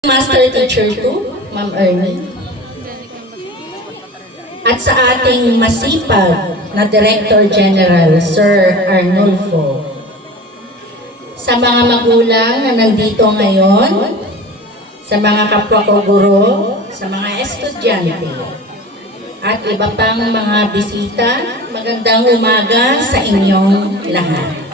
Master Teacher 2, Ma'am Ernie. At sa ating masipag na Director General, Sir Arnulfo. Sa mga magulang na nandito ngayon, sa mga kapwa ko guro, sa mga estudyante, at iba pang mga bisita, magandang umaga sa inyong lahat.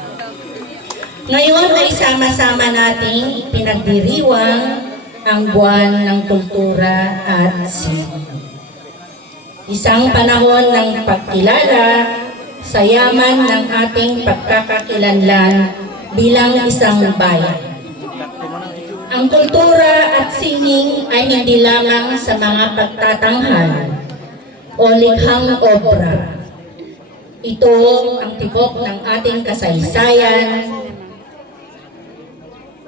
Ngayon ay sama-sama nating pinagdiriwang ang buwan ng kultura at sining. Isang panahon ng pagkilala sa yaman ng ating pagkakakilanlan bilang isang bayan. Ang kultura at sining ay hindi lamang sa mga pagtatanghal o likhang obra. Ito ang tibok ng ating kasaysayan,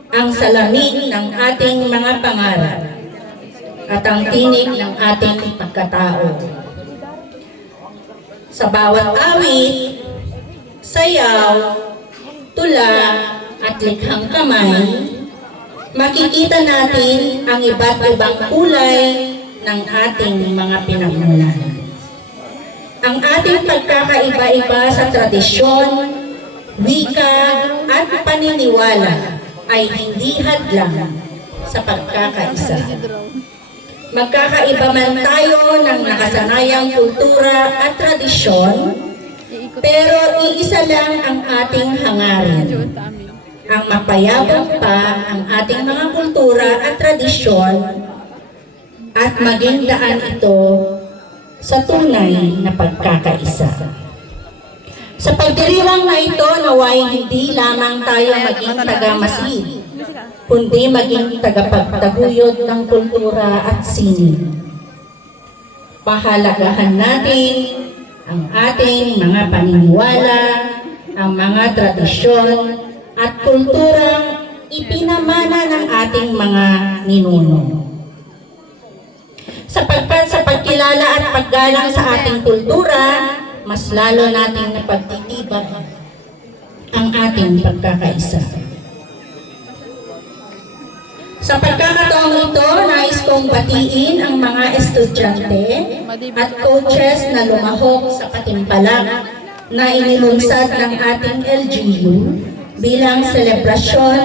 ang salamin ng ating mga pangarap, at ang tinig ng ating pagkatao. Sa bawat awit, sayaw, tula, at likhang kamay, makikita natin ang iba't ibang kulay ng ating mga pinagmulan. Ang ating pagkakaiba-iba sa tradisyon, wika, at paniniwala ay hindi hadlang sa pagkakaisa. Magkakaiba man tayo ng nakasanayang kultura at tradisyon, pero iisa lang ang ating hangarin. Ang mapayabong pa ang ating mga kultura at tradisyon at maging daan ito sa tunay na pagkakaisa. Sa pagdiriwang na ito, naway hindi lamang tayo maging taga-masid, kundi maging tagapagtaguyod ng kultura at sining. Pahalagahan natin ang ating mga paniniwala, ang mga tradisyon, at kulturang ipinamana ng ating mga ninuno. Sapagkat sa pagkilala at paggalang sa ating kultura, mas lalo nating napagtitibay ang ating pagkakaisa. Sa pagkakataong ito, nais kong batiin ang mga estudyante at coaches na lumahok sa katimpalak na inilunsad ng ating LGU bilang selebrasyon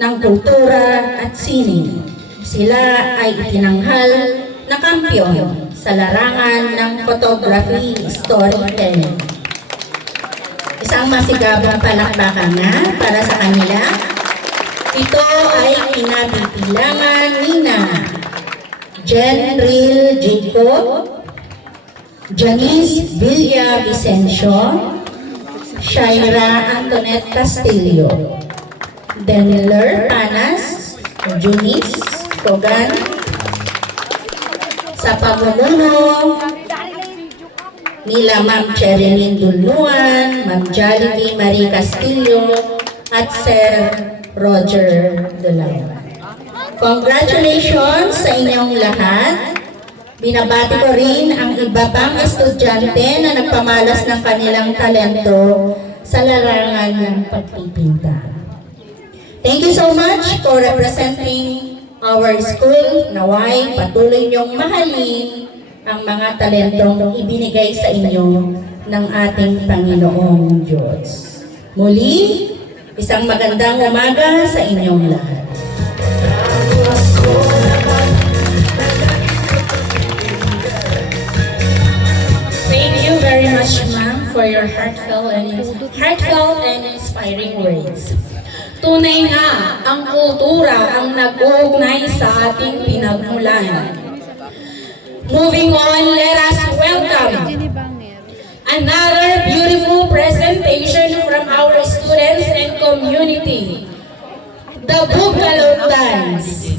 ng kultura at sining. Sila ay itinanghal na kampyon sa larangan ng photography storytelling. Isang masigabong palakpakan na para sa kanila. Ito ay kinabibilangan nina Jenril Jacob, Janice Villa Vicencio, Shaira Antoinette Castillo, Denler Panas, Junice Kogan, sa pamumuno nila Ma'am Cherilyn Duluan, Ma'am Jollibee Marie Castillo, at Sir Roger Dulawa. Congratulations sa inyong lahat. Binabati ko rin ang iba pang estudyante na nagpamalas ng kanilang talento sa larangan ng pagpipinta. Thank you so much for representing our school. Naway patuloy niyong mahalin ang mga talentong ibinigay sa inyo ng ating Panginoong Diyos. Muli, isang magandang umaga sa inyong lahat. Thank you very much, ma'am, for your heartfelt and inspiring words. Tunay nga, ang kultura ang nag-uugnay sa ating pinagmulan. Moving on, let us welcome another beautiful presentation from our students and community, the Bugalo Dance.